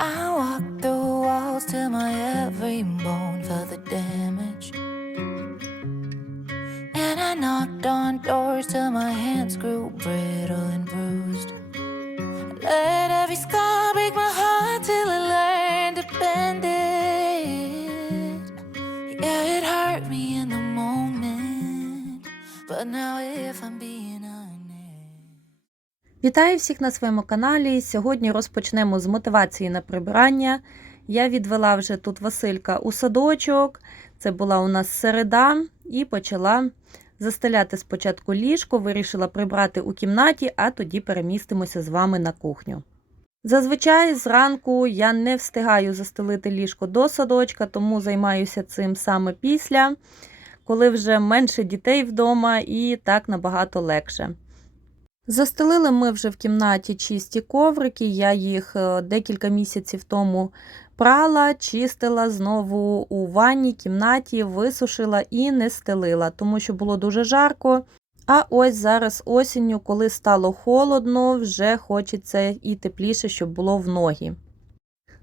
I walked through walls till my every bone felt the damage. And I knocked on doors till my hands grew brittle and bruised. Let every scar break my heart till I learned to bend it. Yeah, it hurt me in the moment, but now if I'm. Вітаю всіх на своєму каналі. Сьогодні розпочнемо з мотивації на прибирання. Я відвела вже тут Василька у садочок. Це була у нас середа, і почала застеляти спочатку ліжко, вирішила прибрати у кімнаті, а тоді перемістимося з вами на кухню. Зазвичай зранку я не встигаю застелити ліжко до садочка, тому займаюся цим саме після, коли вже менше дітей вдома і так набагато легше. Застелили ми вже в кімнаті чисті коврики. Я їх е, декілька місяців тому прала, чистила знову у ванній кімнаті, висушила і не стелила, тому що було дуже жарко. А ось зараз осінню, коли стало холодно, вже хочеться і тепліше, щоб було в ноги.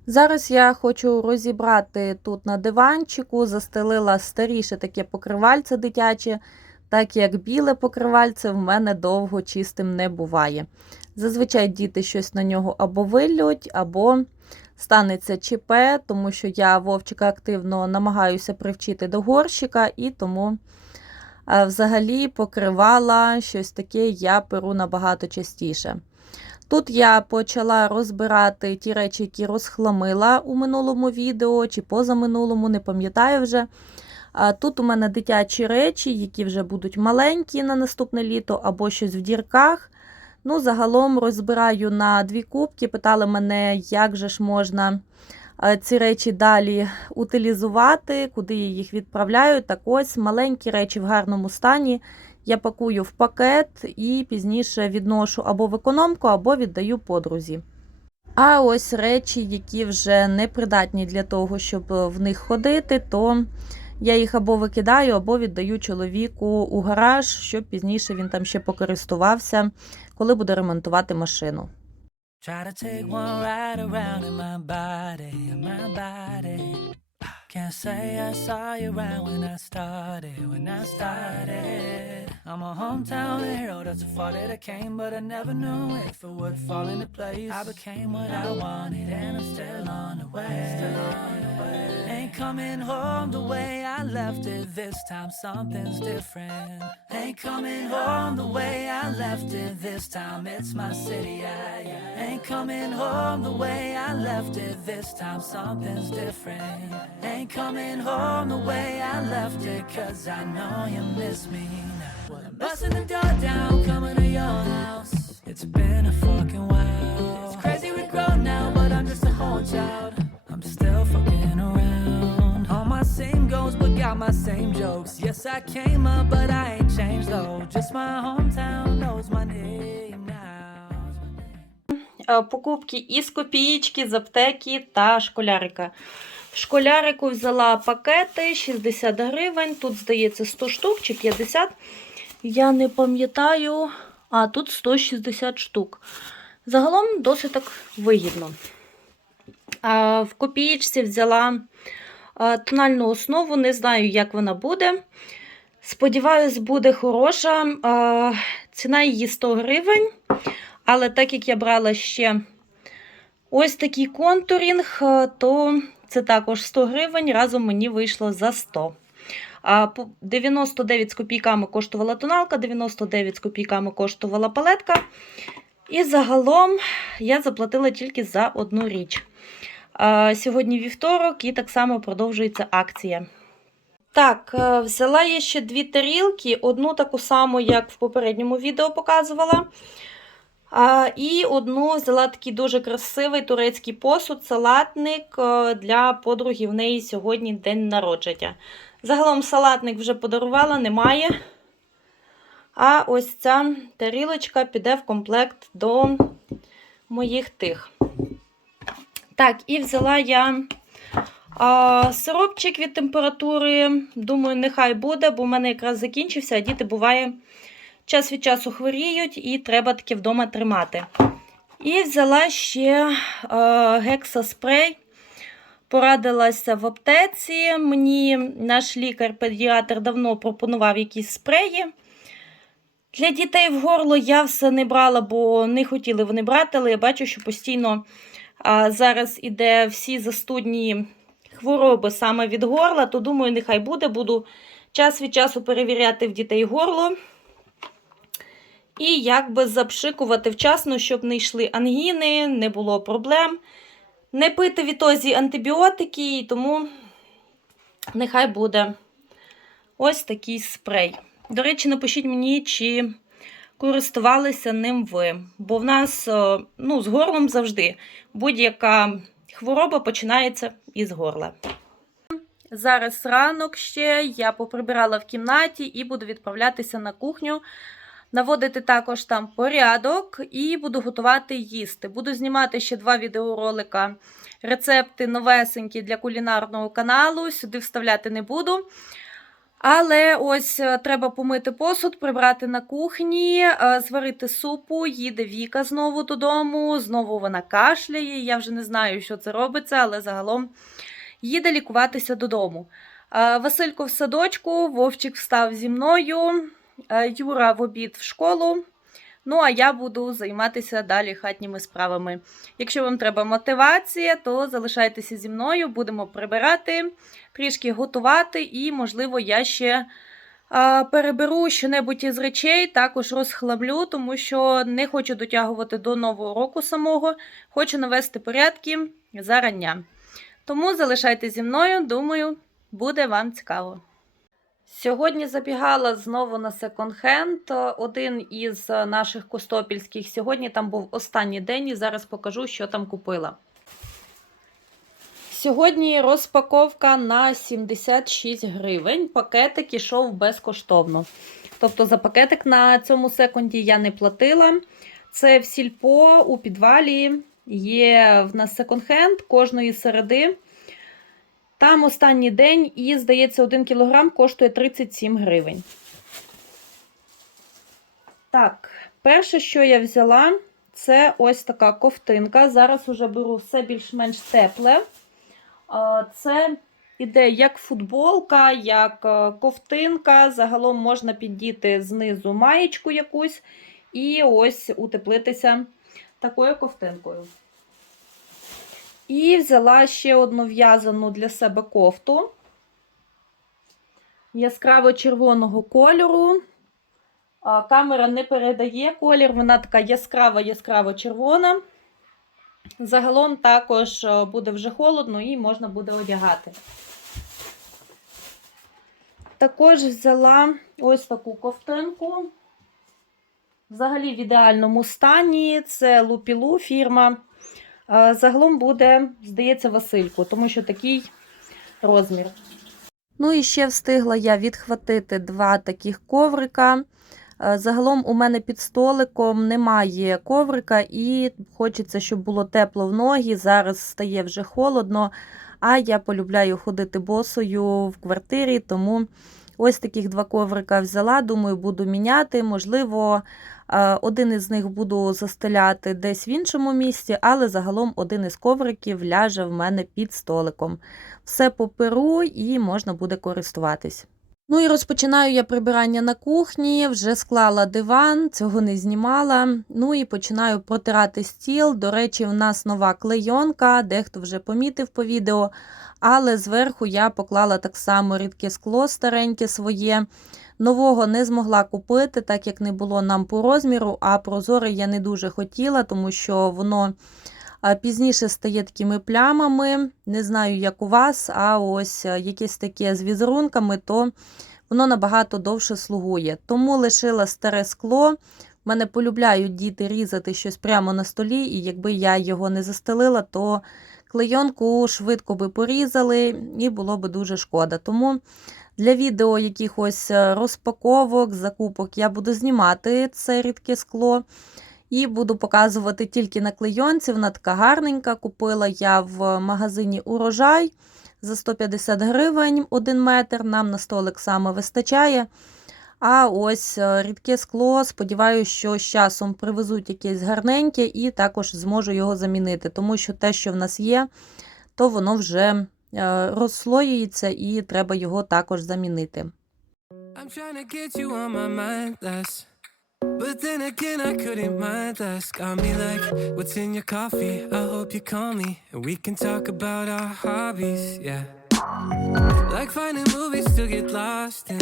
Зараз я хочу розібрати тут на диванчику, застелила старіше таке покривальце дитяче, так як біле покривальце в мене довго чистим не буває. Зазвичай діти щось на нього або виллють, або станеться ЧП, тому що я вовчика активно намагаюся привчити до горщика, і тому е, взагалі покривала щось таке я перу набагато частіше. Тут я почала розбирати ті речі, які розхламила у минулому відео чи позаминулому, не пам'ятаю вже. Тут у мене дитячі речі, які вже будуть маленькі на наступне літо, або щось в дірках. Ну, загалом розбираю на дві кубки. Питали мене, як же ж можна е, ці речі далі утилізувати, куди я їх відправляю. Так ось маленькі речі в гарному стані. Я пакую в пакет і пізніше відношу або в економку, або віддаю подрузі. А ось речі, які вже не придатні для того, щоб в них ходити, то я їх або викидаю, або віддаю чоловіку у гараж, щоб пізніше він там ще покористувався, коли буде ремонтувати машину. Try to take one ride around in my body, my body. Can't say I saw you around when I started, when I started. I'm a hometown hero, that's a far that I came, but I never knew if it would fall into place. I became what I wanted, and I'm still on the way. Still on the way. Ain't coming home the way I left it. This time something's different. Ain't coming home the way I left it. This time it's my city. I, ain't coming home the way I left it. This time something's different. Ain't coming home the way I left it. Cause I know you miss me now. Well, I'm busting the door down, coming to your house. It's been a fucking while. It's crazy we grown now, but I'm just a whole child. I'm still fucking around. All my same goals, but got my same jokes. Yes, I came up, but I ain't changed though. Just my hometown knows my name. Е, Покупки із копієчки, з аптеки та школярика. Школярику взяла пакети 60 гривень. Тут, здається, 100 штук чи 50. Я не пам'ятаю. А тут 160 штук. Загалом досить так вигідно. А, В копієчці взяла тональну основу, не знаю, як вона буде. Сподіваюсь, буде хороша. Ціна її 100 гривень. Але так як я брала ще ось такий контурінг, то це також 100 гривень. Разом мені вийшло за 100. 99 з копійками коштувала тоналка, 99 з копійками коштувала палетка. І загалом я заплатила тільки за одну річ. Сьогодні вівторок і так само продовжується акція. Так, е, взяла я ще дві тарілки, одну таку саму, як в попередньому відео показувала. А, І одну взяла такий дуже красивий турецький посуд, салатник е, для подруги. В неї сьогодні день народження. Загалом салатник вже подарувала, немає. А ось ця тарілочка піде в комплект до моїх тих. Так, і взяла я а, сиропчик від температури. Думаю, нехай буде, бо в мене якраз закінчився, а діти буває час від часу хворіють і треба таки вдома тримати. І взяла ще е, гексаспрей. Порадилася в аптеці. Мені наш лікар-педіатр давно пропонував якісь спреї. Для дітей в горло я все не брала, бо не хотіли вони брати, але я бачу, що постійно а, зараз іде всі застудні хвороби саме від горла, то думаю, нехай буде. Буду час від часу перевіряти в дітей горло. І якби запшикувати вчасно, щоб не йшли ангіни, не було проблем. Не пити відтозі антибіотики, і тому нехай буде ось такий спрей. До речі, напишіть мені, чи користувалися ним ви. Бо в нас е, ну, з горлом завжди будь-яка хвороба починається із горла. Зараз ранок ще я поприбирала в кімнаті і буду відправлятися на кухню. Наводити також там порядок і буду готувати їсти. Буду знімати ще два відеоролика, рецепти новесенькі для кулінарного каналу. Сюди вставляти не буду. Але ось е, треба помити посуд, прибрати на кухні, е, зварити супу, їде Віка знову додому, знову вона кашляє. Я вже не знаю, що це робиться, але загалом їде лікуватися додому. Е, Василько в садочку, Вовчик встав зі мною, Юра в обід в школу. Ну, а я буду займатися далі хатніми справами. Якщо вам треба мотивація, то залишайтеся зі мною, будемо прибирати, трішки готувати, і, можливо, я ще а, переберу щонебудь із речей, також розхламлю, тому що не хочу дотягувати до нового року самого, хочу навести порядки зарання. Тому залишайтеся зі мною, думаю, буде вам цікаво. Сьогодні забігала знову на секонд-хенд. Один із наших костопільських. Сьогодні там був останній день і зараз покажу, що там купила. Сьогодні розпаковка на 76 гривень. Пакетик ішов безкоштовно. Тобто за пакетик на цьому секунді я не платила. Це в сільпо у підвалі. Є в нас секонд-хенд кожної середи. Там останній день і, здається, 1 кілограм коштує 37 гривень. Так, перше, що я взяла, це ось така ковтинка. Зараз уже беру все більш-менш тепле. Це іде як футболка, як е, ковтинка. Загалом можна піддіти знизу маєчку якусь і ось утеплитися такою ковтинкою. І взяла ще одну в'язану для себе кофту яскраво червоного кольору. Камера не передає колір, вона така яскрава, яскраво червона. Загалом також е, буде вже холодно і можна буде одягати. Також взяла ось таку ковтинку. Взагалі в ідеальному стані. Це Лупілу фірма. Загалом буде, здається, Васильку, тому що такий розмір. Ну і ще встигла я відхватити два таких коврика. Загалом у мене під столиком немає коврика, і хочеться, щоб було тепло в ноги. Зараз стає вже холодно, а я полюбляю ходити босою в квартирі, тому ось таких два коврика взяла. Думаю, буду міняти. Можливо, один із них буду застеляти десь в іншому місці, але загалом один із ковриків ляже в мене під столиком. Все поперу і можна буде користуватись. Ну і розпочинаю я прибирання на кухні, вже склала диван, цього не знімала. Ну і починаю протирати стіл. До речі, в нас нова клейонка, дехто вже помітив по відео, але зверху я поклала так само рідке скло стареньке своє. Нового не змогла купити, так як не було нам по розміру, а прозоре я не дуже хотіла, тому що воно пізніше стає такими плямами. Не знаю, як у вас, а ось якесь таке з візерунками, то воно набагато довше слугує. Тому лишила старе скло. В мене полюбляють діти різати щось прямо на столі, і якби я його не застелила, то клейонку швидко би порізали і було би дуже шкода. Тому для відео якихось е, розпаковок, закупок я буду знімати це рідке скло. І буду показувати тільки на клейонці. Вона така гарненька. Купила я в магазині Урожай за 150 гривень 1 метр. Нам на столик саме вистачає. А ось е, рідке скло, сподіваюся, що з часом привезуть якесь гарненьке і також зможу його замінити, тому що те, що в нас є, то воно вже розслоюється і треба його також замінити. But then again, I couldn't mind less. Got me like, what's in your coffee? I hope you call me and we can talk about our hobbies, yeah. Like finding movies to get lost in.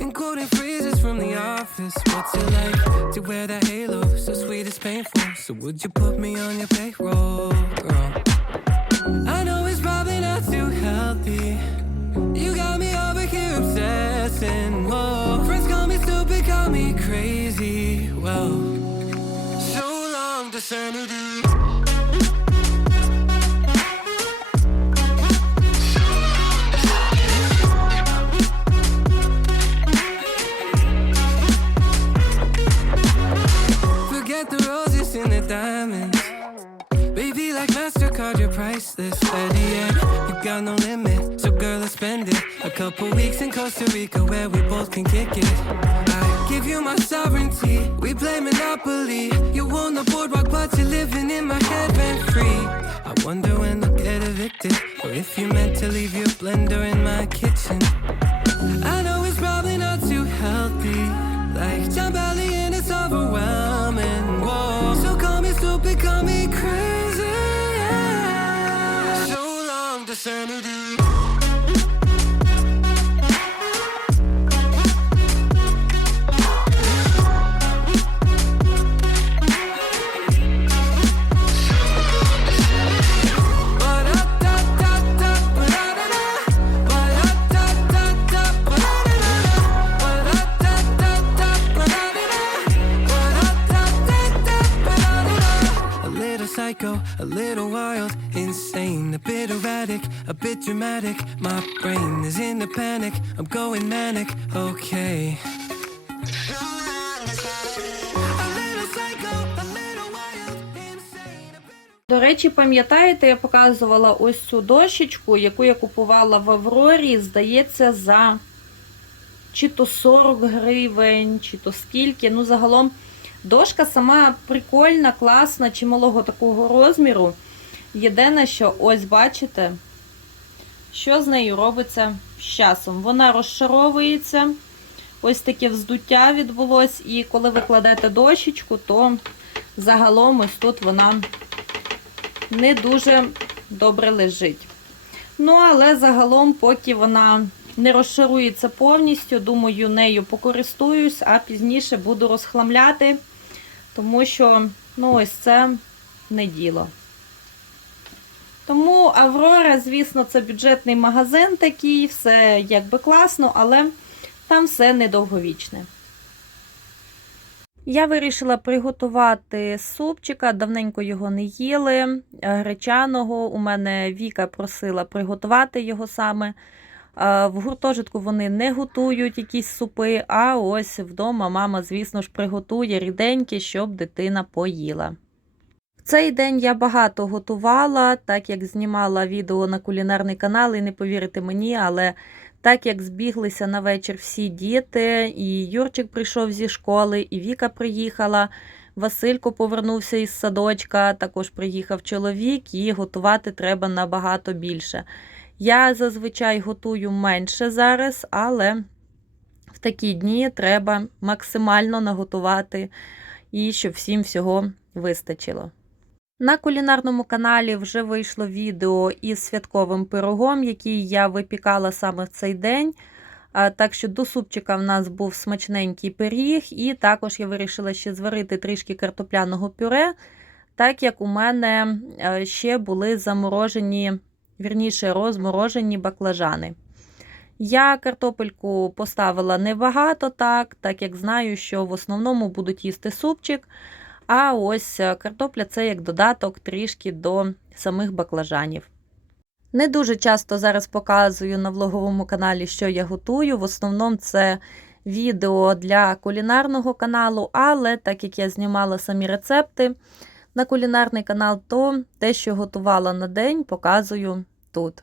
And quoting phrases from the office. What's it like to wear that halo? So sweet it's painful. So would you put me on your payroll? girl? I know healthy. You got me over here obsessing. Whoa. Friends call me stupid, call me crazy. Well, so long to sanity. Couple weeks in Costa Rica where we both can kick it. I give you my sovereignty. We play Monopoly. You own the boardwalk, but you're living in my head rent free. I wonder when I'll get evicted. Or if you meant to leave your blender in my kitchen. I know it's probably not too healthy. Like John and it's overwhelming. Whoa. So call me stupid, call me crazy. yeah. So long to. Речі, пам'ятаєте, я показувала ось цю дощечку, яку я купувала в Аврорі, здається, за чи то 40 гривень, чи то скільки. Ну, загалом, дошка сама прикольна, класна, чималого такого розміру. Єдине, що ось бачите, що з нею робиться з часом. Вона розшаровується, ось таке вздуття відбулось, і коли ви кладете дощечку, то загалом ось тут вона не дуже добре лежить. Ну, але загалом, поки вона не розшарується повністю, думаю, нею покористуюсь, а пізніше буду розхламляти, тому що, ну, ось це не діло. Тому Аврора, звісно, це бюджетний магазин такий, все якби класно, але там все недовговічне. Я вирішила приготувати супчика, давненько його не їли, е, гречаного. У мене Віка просила приготувати його саме. Е, В гуртожитку вони не готують якісь супи, а ось вдома мама, звісно ж, приготує ріденькі, щоб дитина поїла. В цей день я багато готувала, так як знімала відео на кулінарний канал, і не повірите мені, але так як збіглися на вечір всі діти, і Юрчик прийшов зі школи, і Віка приїхала, Василько повернувся із садочка, також приїхав чоловік, і готувати треба набагато більше. Я зазвичай готую менше зараз, але в такі дні треба максимально наготувати і щоб всім всього вистачило. На кулінарному каналі вже вийшло відео із святковим пирогом, який я випікала саме в цей день. Так що до супчика в нас був смачненький пиріг, і також я вирішила ще зварити трішки картопляного пюре, так як у мене е, ще були заморожені, вірніше, розморожені баклажани. Я картопельку поставила небагато, так, так як знаю, що в основному будуть їсти супчик. А ось е, картопля це як додаток трішки до самих баклажанів. Не дуже часто зараз показую на влоговому каналі, що я готую. В основному це відео для кулінарного каналу, але так як я знімала самі рецепти на кулінарний канал, то те, що готувала на день, показую тут.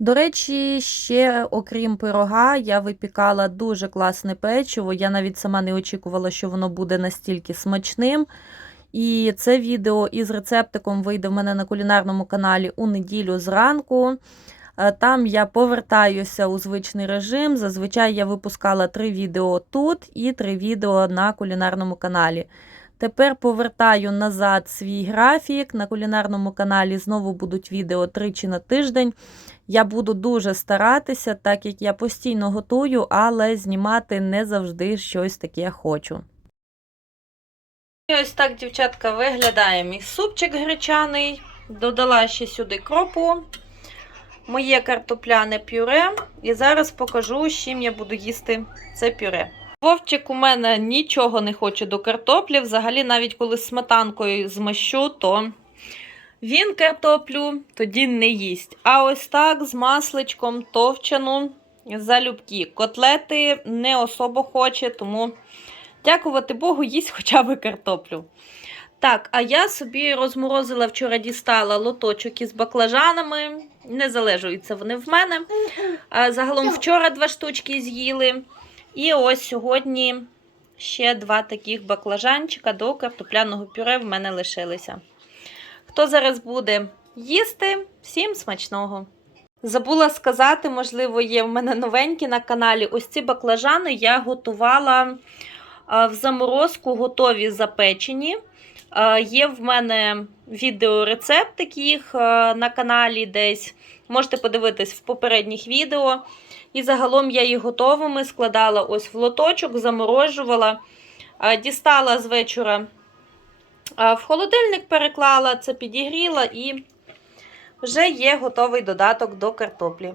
До речі, ще окрім пирога, я випікала дуже класне печиво. Я навіть сама не очікувала, що воно буде настільки смачним. І це відео із рецептиком вийде в мене на кулінарному каналі у неділю зранку. Е, Там я повертаюся у звичний режим. Зазвичай я випускала три відео тут і три відео на кулінарному каналі. Тепер повертаю назад свій графік. На кулінарному каналі знову будуть відео тричі на тиждень. Я буду дуже старатися, так як я постійно готую, але знімати не завжди щось таке хочу. І ось так, дівчатка, виглядає мій супчик гречаний. Додала ще сюди кропу, моє картопляне пюре. І зараз покажу, з чим я буду їсти це пюре. Вовчик у мене нічого не хоче до картоплі. Взагалі, навіть коли сметанкою змащу, то він картоплю тоді не їсть. А ось так з масличком товчану залюбки. Котлети не особо хоче, тому дякувати Богу, їсть хоча б картоплю. Так, а я собі розморозила вчора дістала лоточок із баклажанами. Не залежуються вони в мене. А Загалом вчора два штучки з'їли. І ось сьогодні ще два таких баклажанчика до картопляного пюре в мене лишилися. Хто зараз буде їсти, всім смачного! Забула сказати, можливо, є в мене новенькі на каналі. Ось ці баклажани я готувала в заморозку, готові запечені. Є в мене відеорецепт їх на каналі десь. Можете подивитись в попередніх відео. І загалом я їх готовими складала ось в лоточок, заморожувала, дістала з вечора в холодильник, переклала, це підігріла і вже є готовий додаток до картоплі.